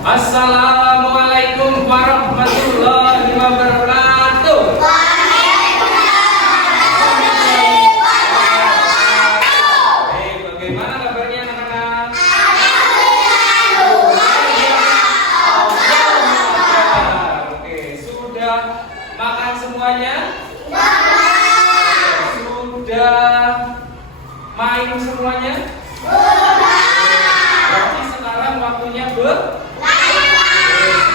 Assalamualaikum warahmatullahi wabarakatuh. Bagaimana kabarnya anak-anak? Oke, sudah makan semuanya? Sudah main semuanya? Berarti sekarang waktunya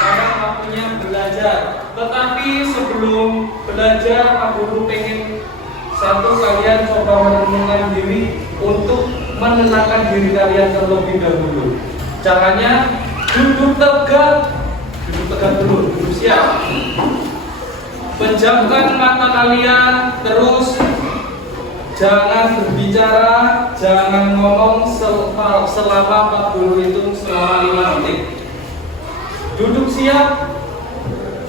sekarang waktunya belajar. Tetapi sebelum belajar, Pak Guru pengen kalian coba menenangkan diri untuk menenangkan diri kalian terlebih dahulu. Caranya duduk tegak dulu, duduk siap. Pejamkan mata kalian, terus jangan berbicara, jangan ngomong selama Pak Guru hitung selama 5 detik. Duduk siap.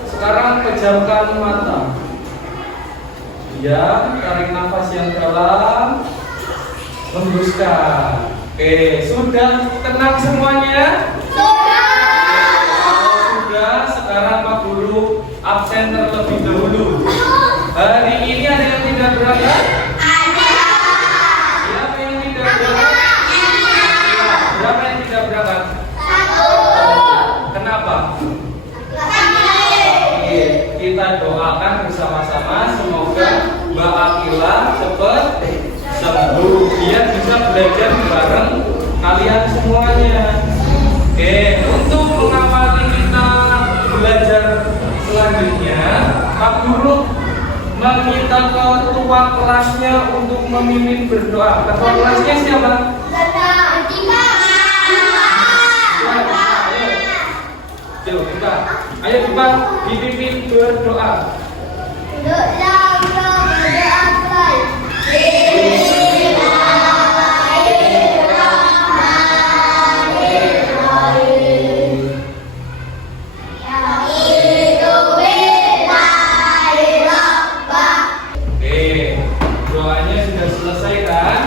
Sekarang pejamkan mata. Ya, tarik nafas yang dalam, hembuskan. Oke, sudah tenang semuanya? Sudah, sekarang Pak Guru absen terlebih dahulu. Hari ini ada yang tidak berangkat? Siapa yang tidak berangkat? Berapa yang tidak berangkat? Kenapa? Kita doakan bersama-sama semoga Mbak Akila cepat sembuh biar bisa belajar bareng kalian semuanya. Oke, untuk mengawali kita belajar selanjutnya, Pak Guru meminta ketua kelasnya untuk memimpin berdoa. Ketua kelasnya siapa? Ayo kita dipimpin berdoa. Doanya sudah selesai kan?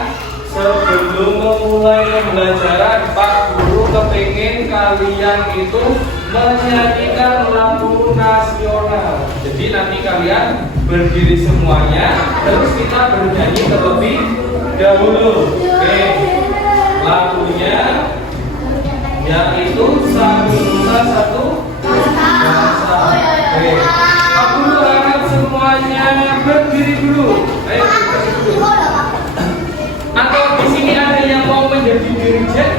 Sebelum memulai pembelajaran, Pak Guru kepingin kalian itu menyanyikan lagu nasional. Jadi nanti kalian berdiri semuanya, terus kita bernyanyi terlebih dahulu. Oke, lagunya yaitu Satu Nusa Satu Bangsa. Oke, Pak Guru harap semuanya berdiri dulu. Ayo berdiri dulu. Atau di sini ada yang mau menjadi dirijen?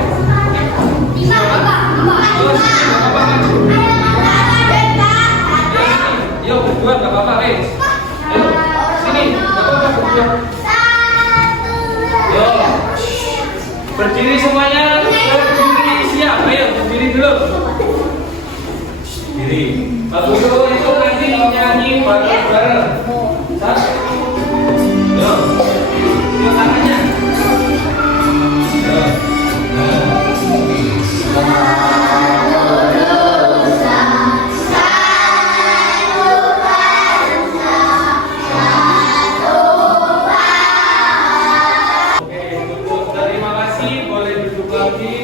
Yo berdua nggak apa-apa, Ayo sini, nggak apa-apa berdua. Yo berdiri semuanya, berdiri siap. Ayo berdiri dulu. Berdiri. Pak Guru itu nanti nyanyi bareng-bareng. Satu. Yo tangannya. Yo.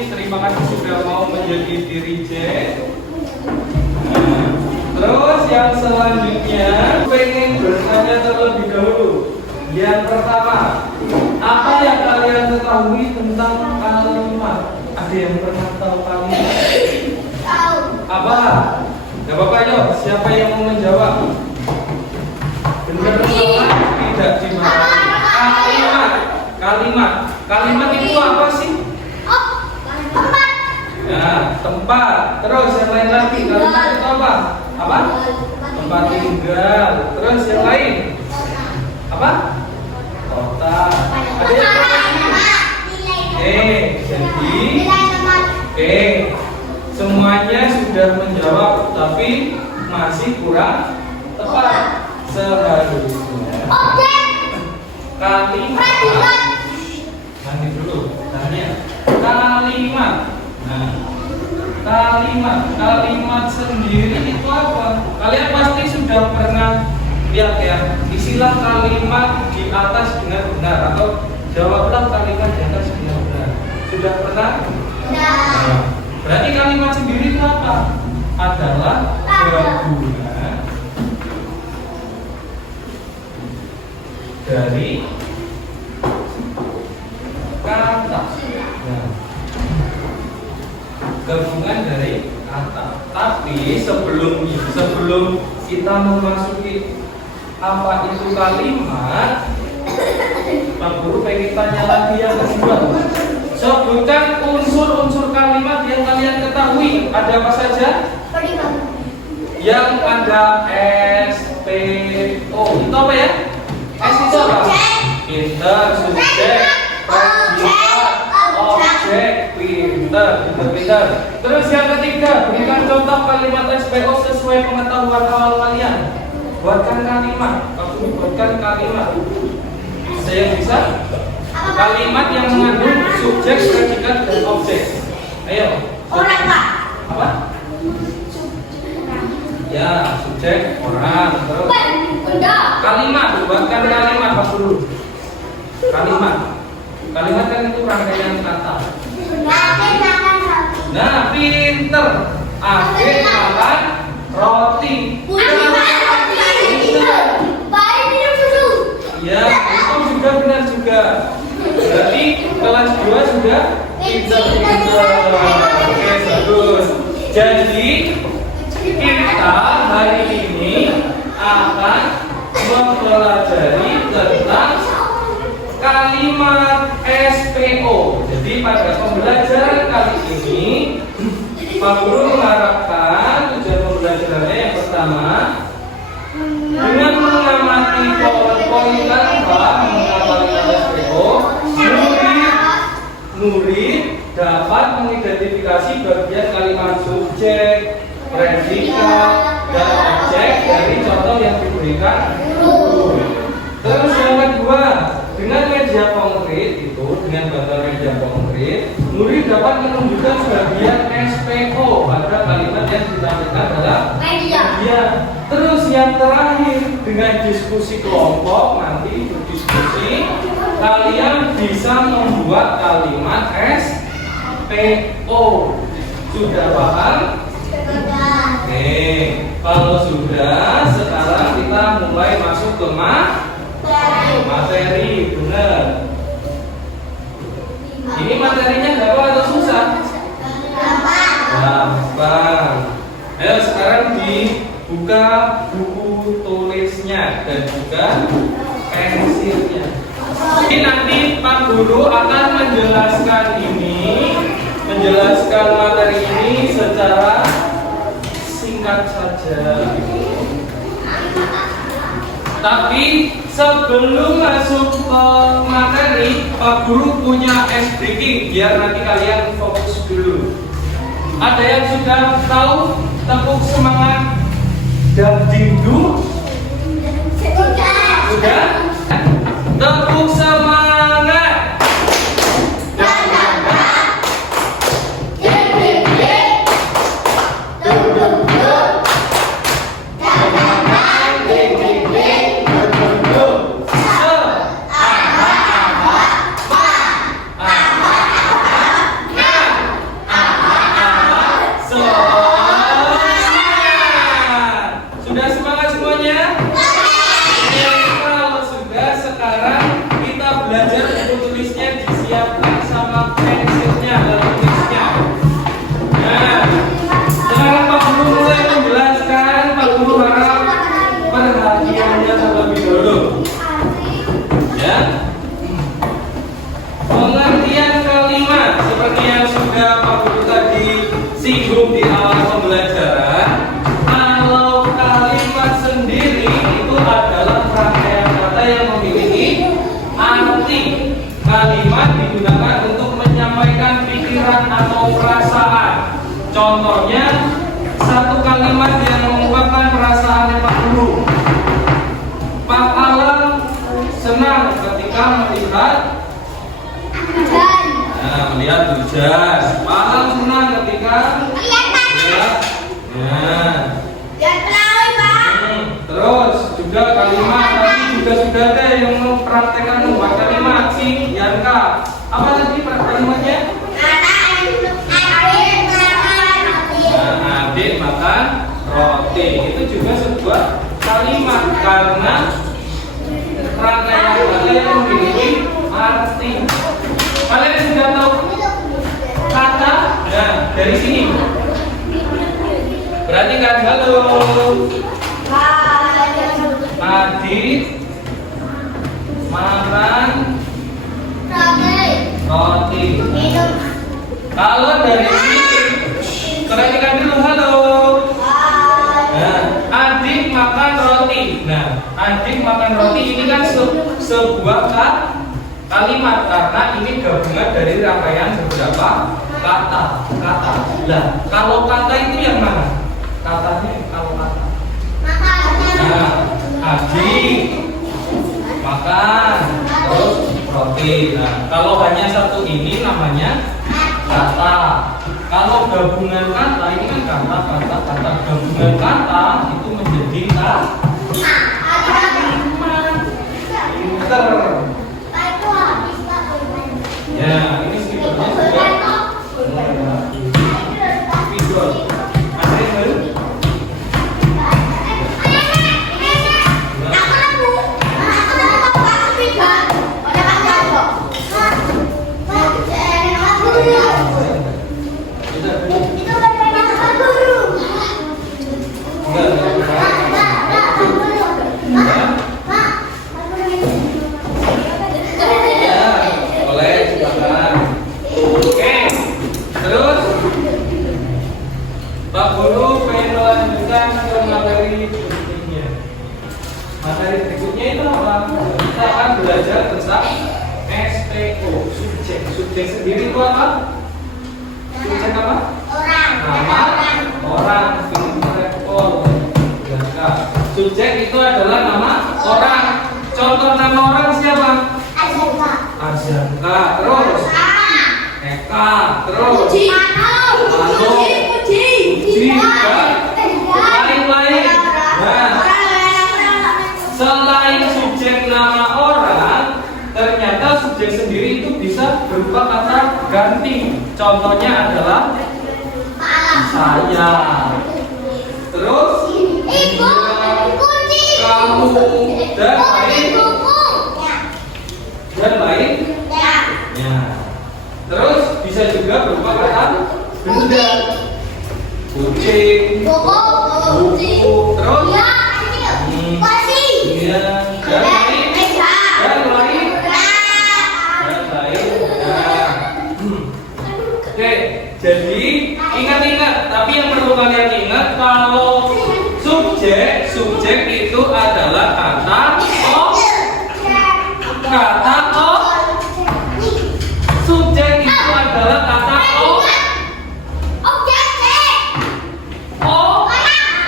Terima kasih sudah mau menjadi dirijen. Terus yang selanjutnya pengen bertanya terlebih dahulu. Yang pertama, apa yang kalian ketahui tentang kalimat? Ada yang pernah tahu kalimat? Tahu. Apa? Gak apa-apa, yuk. Siapa yang mau menjawab? Benar salah tidak dimarahi. Kalimat itu apa sih? Ya, tempat. Terus yang lain lagi. Kalimat itu apa? Apa? Tempat tinggal. Terus yang lain? Apa? Kota. Ada yang jadi semuanya sudah menjawab, tapi masih kurang tepat. Seharusnya kalimat. Nanti dulu. Kalimat. Nah, kalimat sendiri itu apa? Kalian pasti sudah pernah lihat ya, isilah kalimat di atas dengan benar atau jawablah kalimat di atas dengan benar. Sudah pernah? Nah, Berarti kalimat sendiri itu apa? Adalah gabungan dari kata. Nah, gabungan dari kata. Tapi sebelum kita memasuki apa itu kalimat, Pak Guru pengen tanya lagi yang kedua. Sebutkan unsur-unsur kalimat yang kalian ketahui. Ada apa saja? Yang ada S, P, O. Itu apa ya? S itu apa? Pinter, subjek, predikat, objek, pinter. Terus yang ketiga, berikan contoh kalimat SPO sesuai pengetahuan awal kalian. Buatkan kalimat. Aku buatkan kalimat. Saya bisa? Kalimat yang mengandung subjek, predikat, dan objek. Ayo. Orang, Pak. Apa? Ya, subjek orang. Terus kalimat. Buatkan kalimat Pak Guru. Kalimat kan itu rangkaian kata. Nah, pinter. Akhir makan roti. Ya, itu juga benar juga. Berarti kelas 2 sudah pinter. Oke, bagus. Jadi kita hari ini akan mempelajari tentang kalimat SPO. Jadi pada pembelajaran kali ini Pak Guru mengharapkan tujuan pembelajarannya yang pertama dengan mengamati poin-poin tanpa mengenal kalimat SPO, murid dapat mengidentifikasi bagian kalimat subjek, predikat, dan objek dari contoh yang diberikan guru. Terus yang kedua, dengan media konkret dengan bantuan media konkret, murid dapat menunjukkan bagian SPO pada kalimat yang ditampilkan dalam media. Terus yang terakhir, dengan diskusi kelompok nanti berdiskusi, kalian bisa membuat kalimat SPO. Sudah paham? Oke, kalau sudah, sekarang kita mulai masuk ke materi. Benar. Ini materinya gampang atau susah? Gampang. Ayo sekarang dibuka buku tulisnya dan juga pensilnya. Ini nanti Pak Guru akan menjelaskan materi ini secara singkat saja. Tapi sebelum masuk ke materi, Pak Guru punya ice breaking biar nanti kalian fokus dulu. Ada yang sudah tahu tepuk semangat Dadingdu? Sudah? Tepuk semangat. Sudah semangat semuanya? Kalau sudah, sekarang kita belajar buku tulisnya disiapkan sama pensilnya dan tulisnya. Nah, sekarang Pak Guru mulai menjelaskan. Pak Guru harap perhatiannya terlebih dahulu. Ya. Pengertian kalimat seperti yang sudah Pak Guru tadi singgung di awal pembelajaran. Kalau kalimat sendiri itu adalah rangkaian kata yang memiliki arti. Kalimat digunakan untuk menyampaikan pikiran atau perasaan. Contohnya, satu kalimat yang mengungkapkan perasaan Pak Guru. Pak Alam senang ketika melihat hujan. Pak Alam senang ketika melihat. Terus juga kalimat tadi juga sudah ada yang mempraktekkan membuat kalimat si Yanka. Apa tadi kalimatnya? Oke, itu juga sebuah kalimat karena rangkaian kata yang memiliki arti. Kalian sudah tahu kata? Nah, dari sini. Perhatikan, halo. Adit makan roti. Kalau dari sini, perhatikan dulu, halo. Nah, Adik makan roti. Nah, Adik makan roti ini kan sebuah kalimat karena ini gabungan dari rangkaian beberapa kata. Lah, kalau kata itu yang mana? Katanya kalau kata. Nah, Adik makan terus roti. Nah, kalau hanya satu ini namanya kata. Kalau gabungan kata ini kan kata gabungan kata itu menjadi kalimat. Pinter. Ya, ini sebenarnya juga video. Ada yang baru? Pak Guru pengen melanjutkan ke materi berikutnya. Materi berikutnya itu apa? Kita akan belajar tentang SPO, subjek. Subjek sendiri itu apa? Subjek apa? Nama orang. Subjek itu adalah nama orang. Contoh nama orang siapa? Azanka. Terus Eka. Terus lain-lain. Nah, selain subjek nama orang, ternyata subjek sendiri itu bisa berupa kata ganti. Contohnya adalah saya. Terus kamu dan lain. Ya. Terus bisa juga berupa kata benda. Kucing, buku, terus iya, dan lain. Oke, jadi ingat-ingat. Tapi yang perlu kalian ingat kalau subjek itu adalah kata subjek itu adalah kata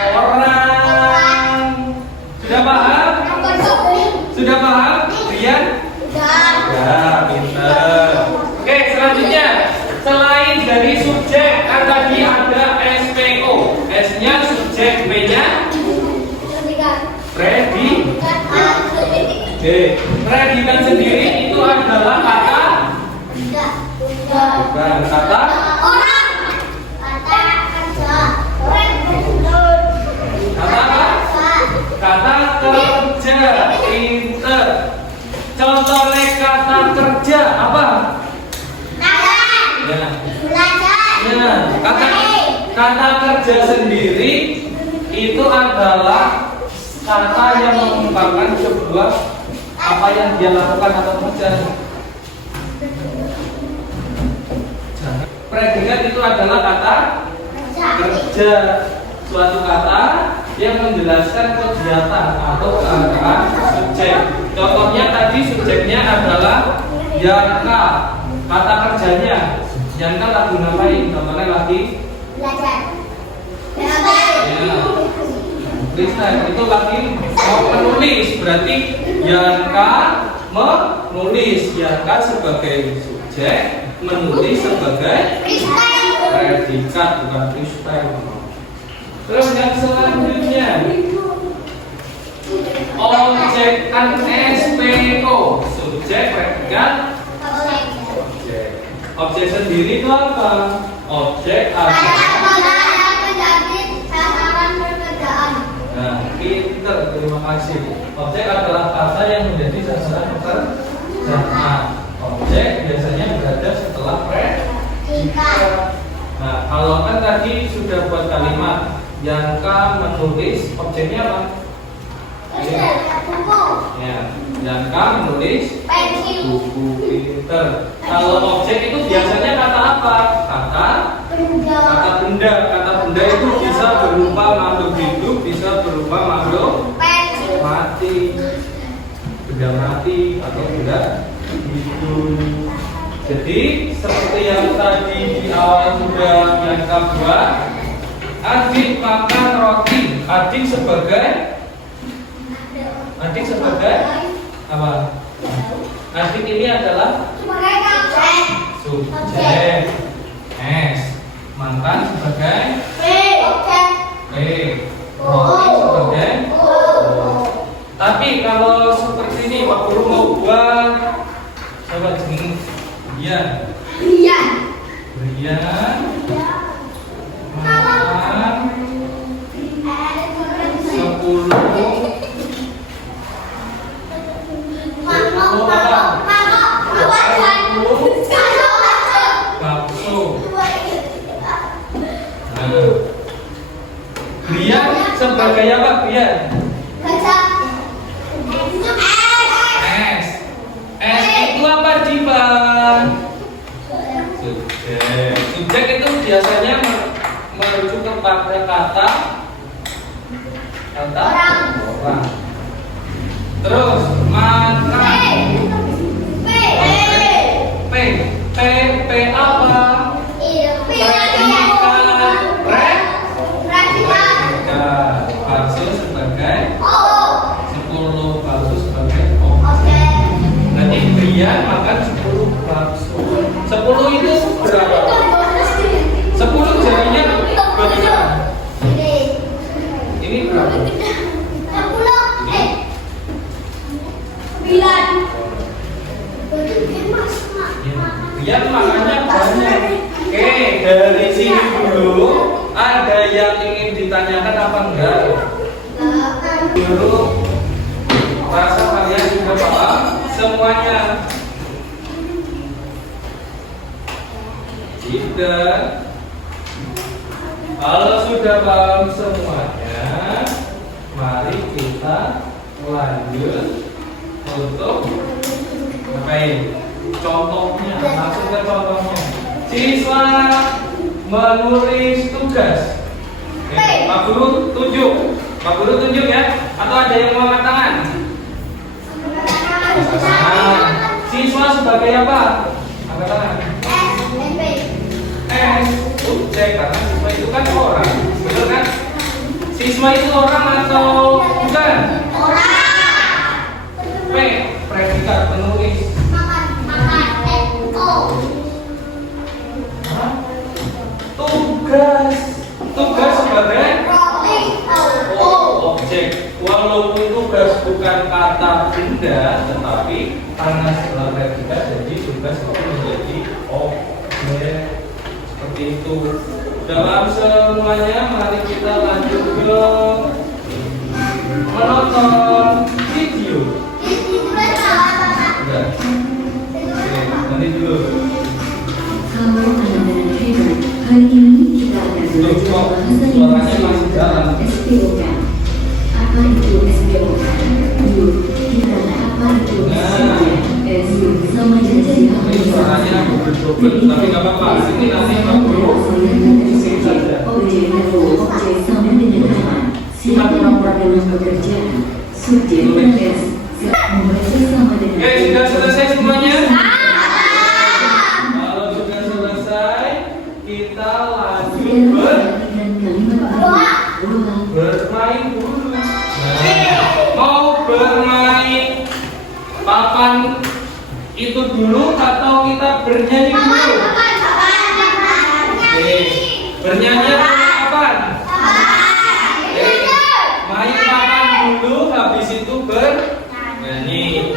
orang. Sudah paham? Sudah paham? Rian? Ya, pintar. Oke, selanjutnya selain dari subjek kan tadi ada SPO. S-nya subjek, B-nya predikat. Oke, predikat sendiri itu adalah kata bukan kata orang. Kata kerja. Pinter. Contohnya kata kerja apa? Ya. Ya. Kata kerja sendiri itu adalah kata yang mengungkapkan sebuah apa yang dia lakukan atau pekerjaan. Predikat itu adalah kata kerja, suatu kata yang menjelaskan kegiatan atau keadaan subjek. Contohnya tadi subjeknya adalah Yanka, kata kerjanya Yanka lagi ngapain? Contohnya lagi Belajar. Kristen itu lagi mau menulis, berarti Yanka menulis. Yanka sebagai subjek, menulis sebagai predikat, bukan Kristen. Terus yang selanjutnya objek kan SPO, subjek, predikat, objek. Objek sendiri itu apa? Objek adalah Objek adalah kata yang menjadi sasaran pekerjaan. Objek biasanya berada setelah predikat. Nah, kalau kan tadi sudah buat kalimat, Yanka menulis, objeknya apa? Ya, Yanka menulis buku pinter. Kalau objek itu biasanya kata apa? Kata benda. Kata benda itu bisa berupa makhluk hidup, bisa berupa makhluk mati, benda mati atau benda hidup. Jadi seperti yang tadi di awal sudah Yanka buat, adik makan roti. Adik sebagai apa? Adik ini adalah subjek. S. Makan sebagai P. Roti sebagai O. Tapi kalau seperti ini Pak Guru mau buat coba sini. Brian. Makan 10 bakso. Brian sebagai apa Brian? S. S itu apa Diban? Subjek. Subjek itu biasanya merujuk kepada kata orang. Terus makan. P apa? Bakso sebagai 10 bakso sebagai objek. Nanti Brian makan 10 bakso. 10 itu berapa? 10 jadinya berapa? Ini berapa? 9. Brian makannya banyak. Oke, dari sini dulu ada yang ingin ditanyakan apa enggak? Dulu rasa kalian sudah paham semuanya. Jika kalau sudah paham semuanya, mari kita lanjut untuk ngapain? Contohnya, langsung ke contohnya. Siswa menulis tugas. Pak Guru tunjuk. Pak Guru tunjuk ya. Atau ada yang mau angkat tangan? Siswa sebagai apa? Angkat tangan. Subjek, karena siswa itu kan orang, betul kan? Siswa itu orang atau bukan? P. Predikat penulis. Tugas sebagai objek. Walaupun tugas bukan kata benda, tetapi karena setelah predikat jadi tugas itu menjadi objek. Seperti itu. Dalam semuanya, mari kita lanjut ke menonton video. Nanti dulu. Halo anak-anak hebat, hari ini kita akan belajar bahasa Indonesia SPOK. Apa itu SPOK? Yuk, kita apa itu SPOK? SU sama jadi Suaranya tapi nggak apa-apa. Ini nanti objek atau objek sama dengan nama. Siapa dalam pekerjaan? Subjek dan S. Membaca sama dengan. Oke, sudah selesai semuanya? Kita lanjut bermain dulu. Mau bermain papan itu dulu atau kita bernyanyi dulu? Oke, bernyanyi apa? Main papan dulu, habis itu bernyanyi.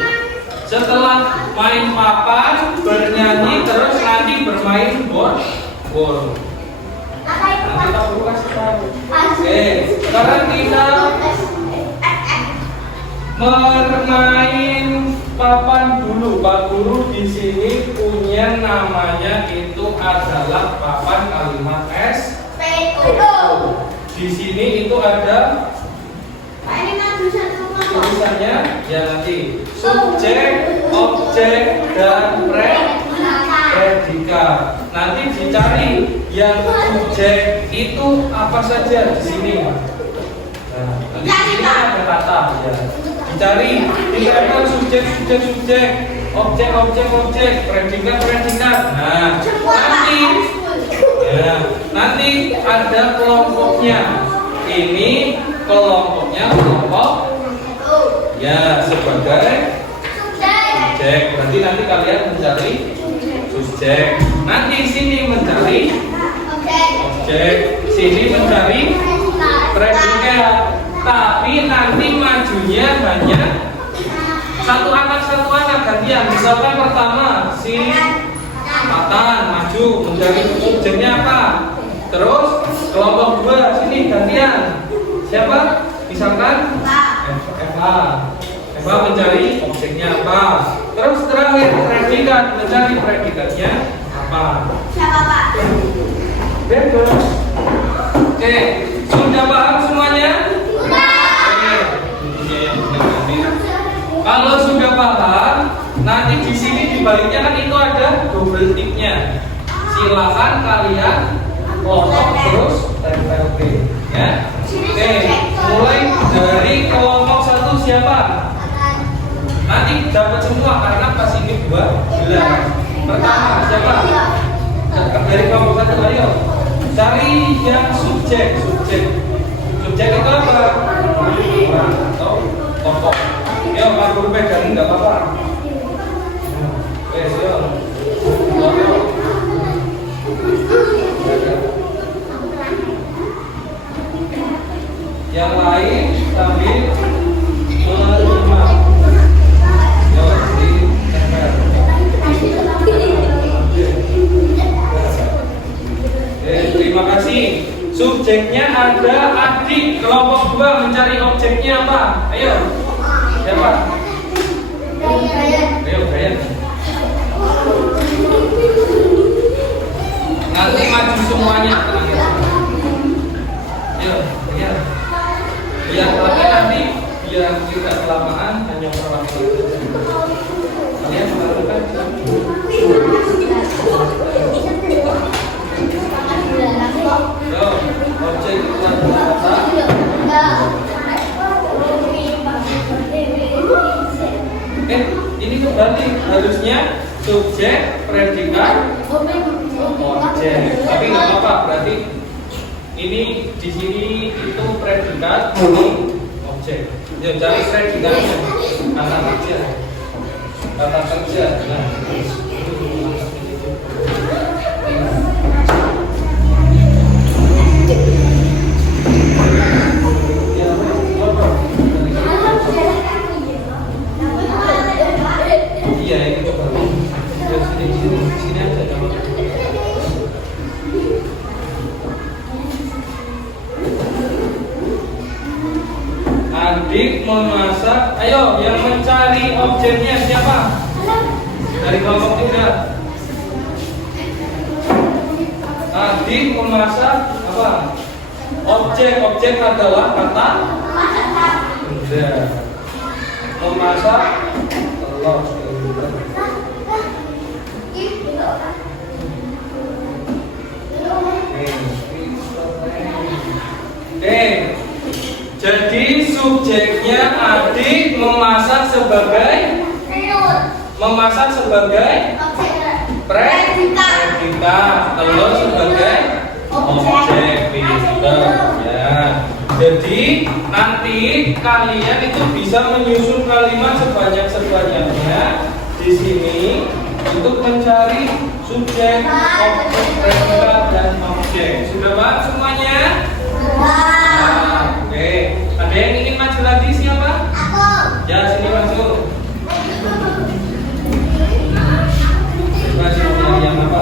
Setelah main papan, bernyanyi, terus nanti bermain bola. Nanti kita perlu kasih tahu. Oke, sekarang kita bermain papan dulu. Pak Guru di sini punya namanya itu adalah papan kalimat SPO. Di sini itu ada tulisannya ya nanti subjek, objek, dan predikat. Nanti dicari yang subjek itu apa saja di sini. Nah, nanti di sini ada kata ya. Dicari, dikatakan subjek, objek, predikat. Nah, nanti ada kelompoknya. Ini kelompoknya kelompok ya sebagai subjek. Berarti nanti kalian mencari subjek. Nanti sini mencari objek, sini mencari predikat. Tapi nanti majunya hanya satu anak gantian. Misalkan pertama si Matan maju mencari subjeknya apa. Terus kelompok 2 sini gantian. Siapa? Misalkan Eva mencari objeknya apa. Terus terakhir predikat mencari predikatnya apa. Siapa Pak? Bebas. Oke, sudah paham semuanya? Kalau sudah paham, nanti di sini di baliknya kan itu ada double ticknya. Silakan kalian potong terus tempel ya. Oke, mulai dari kelompok 1 siapa? Nanti dapat semua karena pas ini 2 pertama siapa? Dari kelompok 1 ayo. Cari yang subjek itu apa? Orang atau tokoh. Ya, Pak Guru pegang enggak apa-apa. Wes, yo. Yang lain sambil menerima. Yo, di tempel. Terima kasih. Subjeknya ada adik. Kelompok 2 mencari objeknya apa? Ayo. Siapa? Ayo, Brian. Nanti maju semuanya. Ayo, Brian. Biar nanti biar tidak kelamaan hanya perwakilan. Kalian melakukan. Objek kata. Ini kembali harusnya subjek, predikat, objek. Tapi nggak apa-apa, berarti ini di sini itu predikat, ini objek. Ya, cari predikatnya, kata kerja. Nah. Iya, ini coba. Sini aja coba. Adik memasak. Ayo, yang mencari objeknya siapa? Dari kelompok 3. Adik memasak apa? Objek adalah kata benda. Memasak telur. Jadi subjeknya adik memasak sebagai predikat, telur sebagai objek pinter ya. Jadi nanti kalian itu bisa menyusun kalimat sebanyak-banyaknya di sini untuk mencari subjek, objek, predikat dan objek. Sudah paham semuanya? Nah, oke. Ada yang ingin maju lagi siapa? Aku. Ya, sini masuk. Masih yang apa?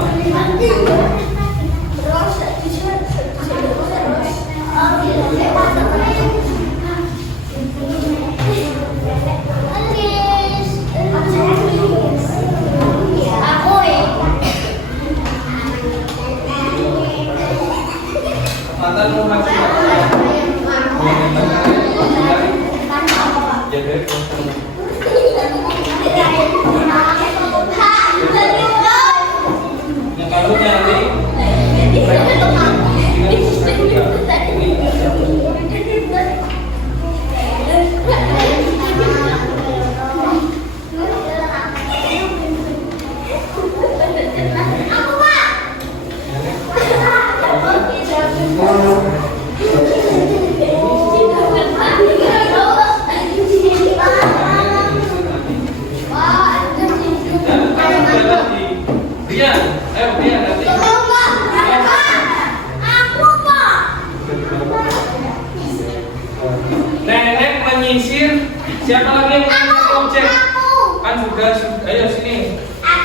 Ayo sini.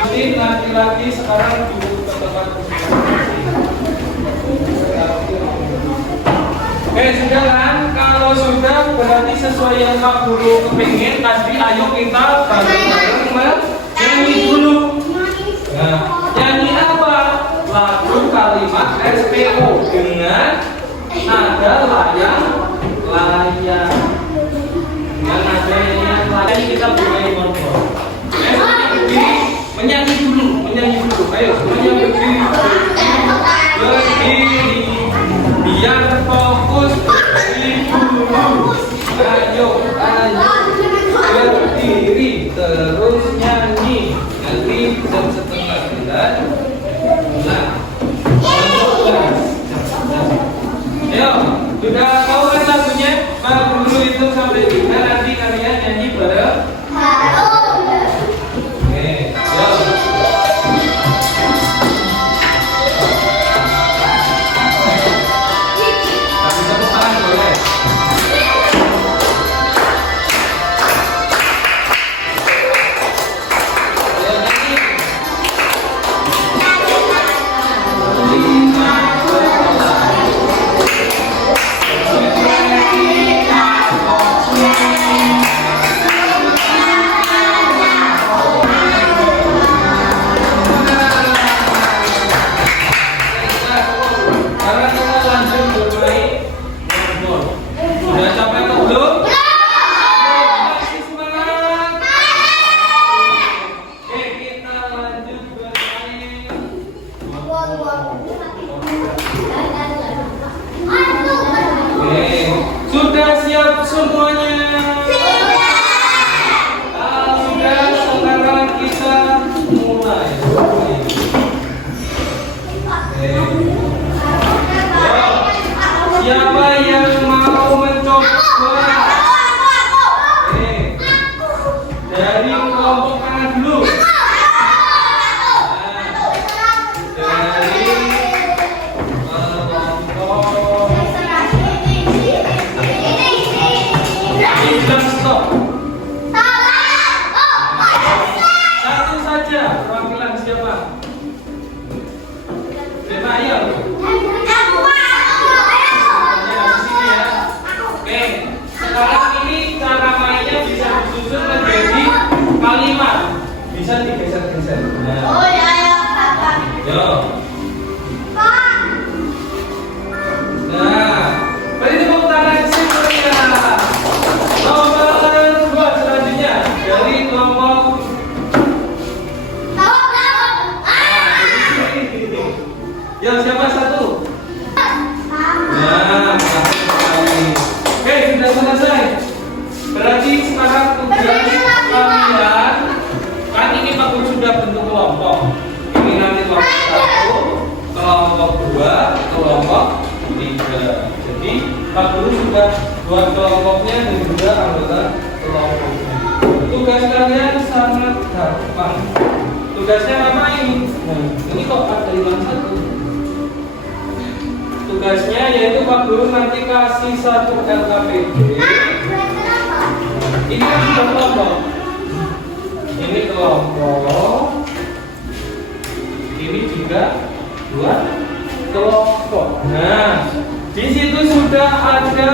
Ini laki-laki sekarang duduk ke tempat Oke, sudah kan? Kalau sudah berarti sesuai yang Pak Guru kepingin. Tadi ayo kita bareng-bareng nyanyi dulu. Nah, nyanyi apa? Lagu kalimat SPO dengan nada layang-layang. Dengan nada yang layang kita mulai ngobrol. Menyanyi dulu. Ayo, semuanya berdiri. Biar fokus dulu. Ayo berdiri terus nyanyi. Nanti jam setengah 9. Nah, ayo, sudah tahu kan lagunya? Pak Guru itu sampai 3, nanti kalian nyanyi bareng. Oke, ayo. Sudah siap semuanya? Sudah, sekarang kita mulai. Siapa yang mau mencoba? Dari kelompok mana dulu? Satu saja perwakilan siapa? Siapa ayo? Oke, sekarang ini cara mainnya bisa disusun menjadi kalimat. Bisa digeser-geser. Nah. Yo. Nah, beri tepuk tangan semuanya. Nomor 2 selanjutnya dari kelompok. Ya, siapa satu? Nah, oke, sudah selesai. Berarti sekarang tugas kalian, kan ini Pak Guru sudah bentuk kelompok. Ini nanti kelompok 1, kelompok 2, kelompok 3. Jadi Pak Guru sudah buat kelompoknya dan juga anggota kelompoknya. Tugas kalian sangat gampang. Tugasnya apa ini? Nah, ini kok ada hilang satu. Tugasnya yaitu Pak Guru nanti kasih satu LKPD. Ini kan sudah kelompok. Ini kelompok. Ini juga 2 kelompok. Nah, di situ sudah ada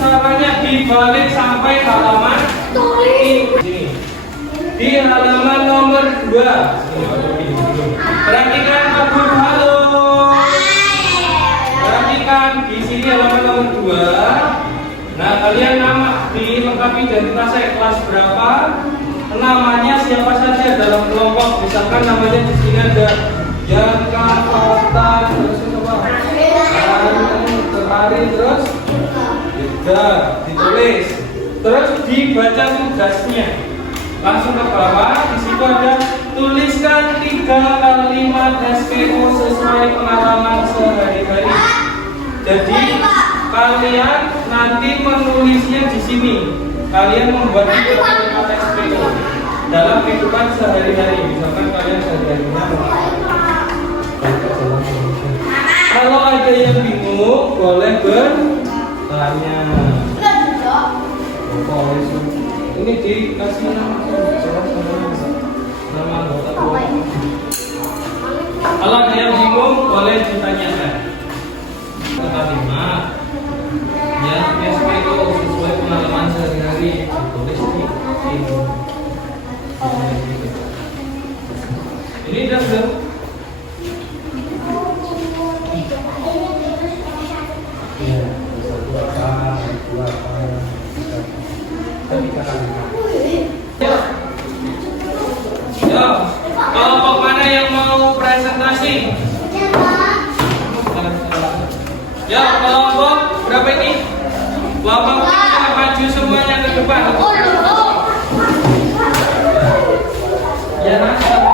caranya dibalik sampai halaman ini. Di halaman nomor 2. Perhatikan Pak Guru, halo. Perhatikan di sini halaman nomor 2. Nah, kalian nama dilengkapi identitasnya kelas berapa, namanya siapa saja dalam kelompok. Misalkan namanya di sini ada Yanka, Kota, terus apa? Ari, terus juga ditulis. Terus dibaca tugasnya. Langsung ke bawah, di situ ada tuliskan 3 kalimat SPO sesuai pengalaman sehari-hari. Jadi kalian nanti menulisnya di sini. Kalian membuat 3 kalimat SPO dalam kehidupan sehari-hari. Misalkan kalian sehari-harinya kalau ada yang bingung boleh bertanya. Ini dikasih nama. boleh ditanyakan. Kelima, ya SPO sesuai pengalaman sehari-hari ditulis di sini. Ini udah belum? Iya, satu apa, dua apa, tiga kali. Ya, ya. Kelompok mana yang mau presentasi? Ya, kelompok berapa ini? Kelompok tiga, maju semuanya ke depan. Ya, nanti ya.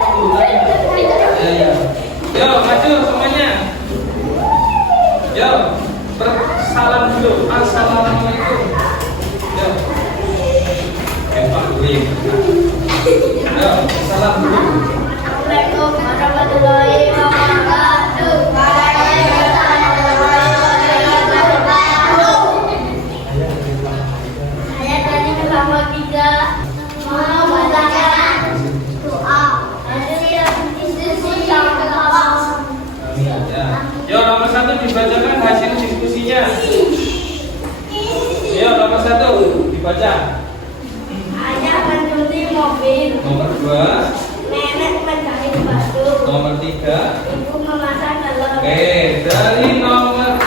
Yo, maju semuanya. Yo, bersalam dulu. Assalamualaikum. Yo. Empat dulu. Yo, salam dulu. Assalamualaikum warahmatullahi wabarakatuh. Ayat dari kelompok 3 mau bacakan doa. Yo, nomor 1 dibacakan hasil diskusinya. Yo, nomor 1 dibaca. Ayah mencuci mobil. Nomor 2. Nenek menjahit baju. Nomor 3. Ibu memasak telur. Oke, dari nomor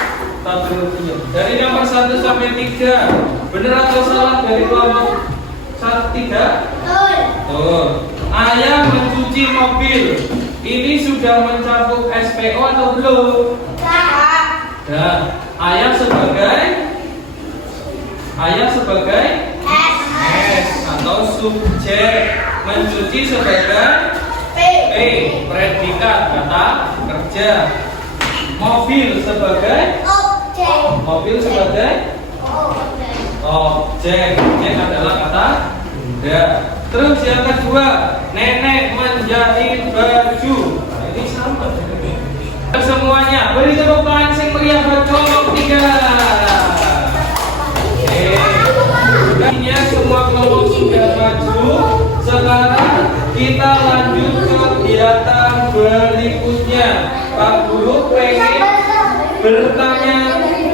1 sampai 3. Benar atau salah dari kelompok 3? Betul. Tuh. Ayah mencuci mobil. Ini sudah mencakup SPO atau belum? Tak. Dan ayah sebagai S atau subjek, mencuci sebagai P, predikat kata kerja. Mobil sebagai objek adalah kata benda. Terus yang kedua, nenek menjahit baju. Nah, ini sama. Semuanya beri tepuk tangan sing meriah buat kelompok 3. Oke. Semua kelompok sudah maju. Sekarang kita lanjut ke kegiatan berikutnya. Pak Guru pengen bertanya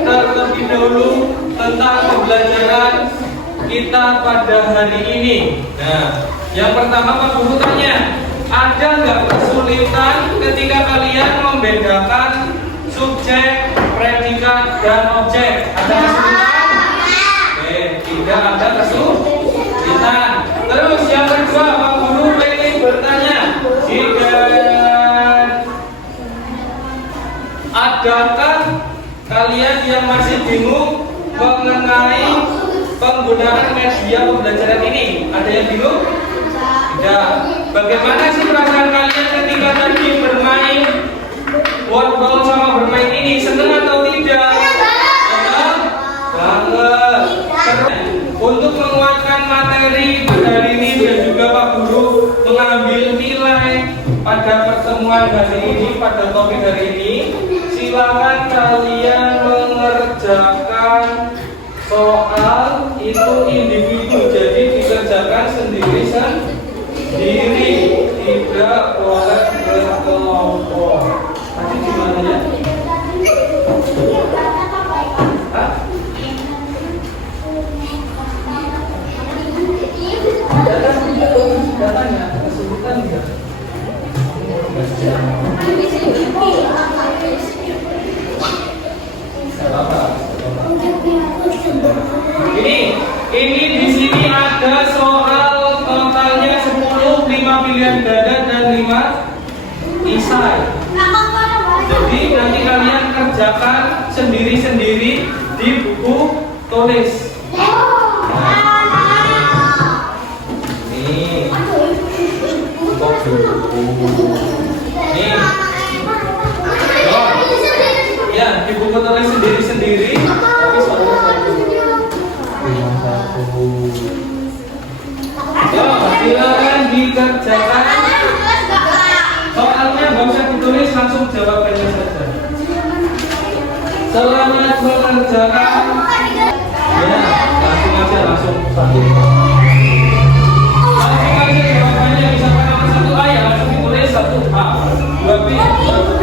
terlebih dahulu tentang pembelajaran kita pada hari ini. Nah, yang pertama Pak Guru tanya, ada nggak kesulitan ketika kalian membedakan subjek, predikat, dan objek? Ada kesulitan? Oke, tidak ada kesulitan. Terus yang kedua Pak Guru pengen bertanya, adakah kalian yang masih bingung mengenai penggunaan media pembelajaran ini? Ada yang bingung? Tidak. Bagaimana sih perasaan kalian ketika tadi bermain wordball sama bermain ini? Senang atau tidak? Senang banget. Untuk menguatkan materi pada hari ini dan juga Pak Guru mengambil nilai pada pertemuan hari ini, pada topik hari ini, silakan kalian mengerjakan soal itu individu, jadi dikerjakan sendiri-sendiri, tidak boleh berkelompok. Tadi gimana ya? Hah? Datanya kesulitan enggak? Ini di sini ada soal totalnya 10, 5 pilihan ganda dan 5 isai. Jadi nanti kalian kerjakan sendiri-sendiri di buku tulis. Nih. Nih. Ya, di buku tulis sendiri-sendiri. Tapi soalnya silakan dikerjakan. Soalnya nggak usah ditulis, langsung jawabannya saja. Selamat mengerjakan. Ya, langsung aja, langsung satu. Langsung aja jawabannya, misalkan nomor 1A ya langsung ditulis 1A, 2B, 2B.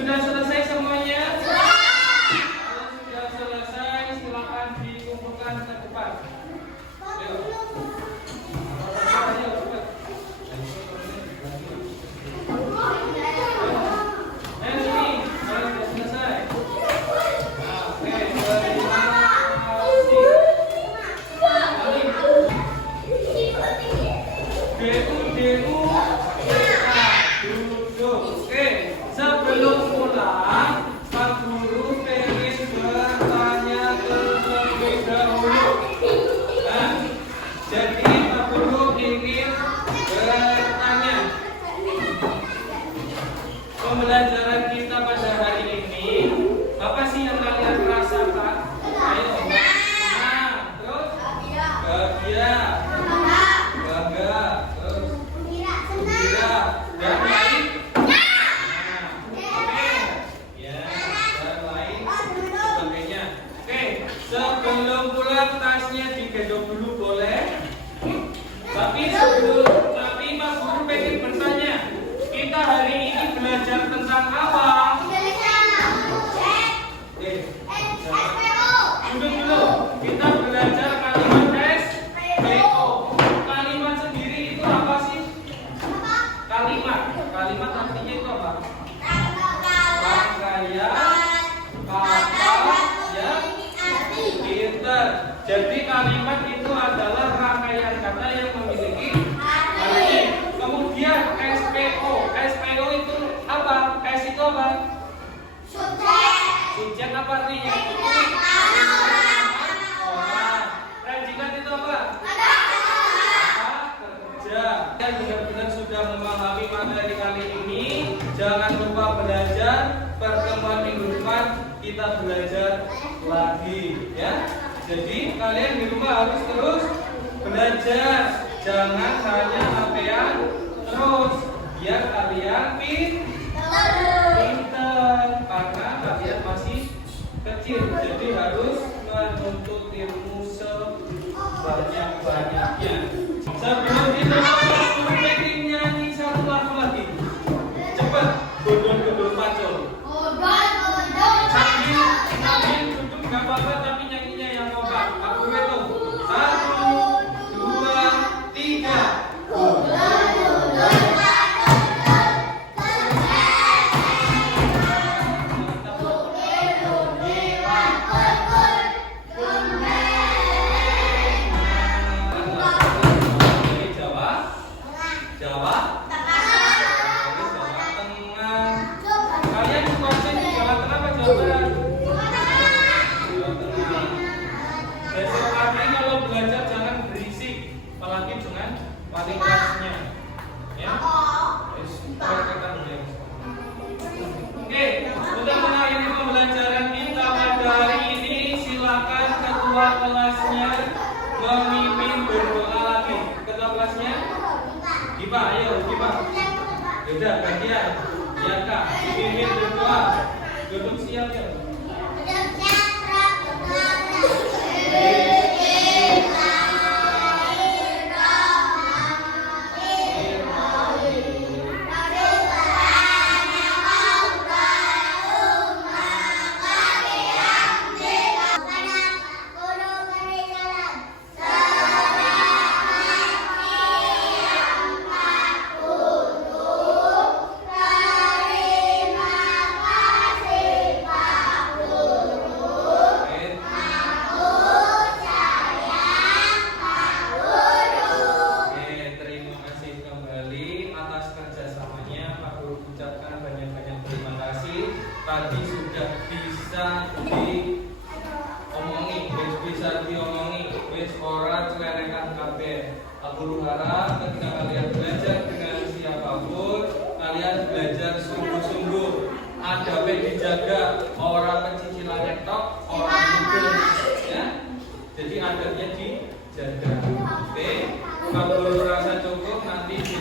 Sudah selesai semuanya? Kalau sudah selesai, silakan dikumpulkan ke depan. Ayo. Ayo, cepat. Sini, kalau sudah selesai. Nah, oke, terima kasih. Duduk. Oke, sebelum pulang, Pak Guru pengen bertanya terlebih dahulu. Nah, jadi Pak Guru ingin bertanya, pembelajaran kita pada hari ini, apa sih yang kalian rasakan? Ayo. Nah, terus bahagia, bangga, terus gembira, dan lain. Sebelum pulang tasnya digendong dulu boleh. Tapi Pak Guru pengen bertanya, kita hari ini belajar tentang apa? Duduk dulu. Kita belajar kalimat SPO. Kalimat sendiri itu apa sih? Kalimat artinya itu apa? Rangkaian kata yang pintar. Jadi kalimat itu adalah rangkaian kata yang memiliki arti. Kemudian SPO. SPO itu apa? S itu apa? Subjek apa artinya? Orang. Predikat itu apa? Kerja. Yang benar-benar sudah memahami materi kali ini, jangan lupa belajar. Pertemuan minggu depan kita belajar lagi, ya. Jadi kalian di rumah harus terus belajar, jangan hanya HP-an terus, biar kalian pintar, karena kalian masih kecil, jadi harus menuntut ilmu sebanyak-banyaknya. Sebelum itu, aku pengen nyanyi satu lagu lagi. Cepat, godon-godon pacul. Sambil duduk gak apa-apa, tapi nyanyinya yang kompak. Aku hitung 1, 2, 3. Kelasnya memimpin berdoa lagi. Ketua kelasnya Gipa, ayo Gipa. Yaudah gantian. Ya Kak, memimpin berdoa. Duduk siap ya. Tadi sudah bisa diomongi, wis ora celerekan kabeh. Aku harap ketika kalian belajar dengan siapapun, kalian belajar sungguh-sungguh. Adabnya dijaga, orang pecicilan tok, orang juga, ya. Jadi adabnya dijaga. Oke, kalau rasa cukup nanti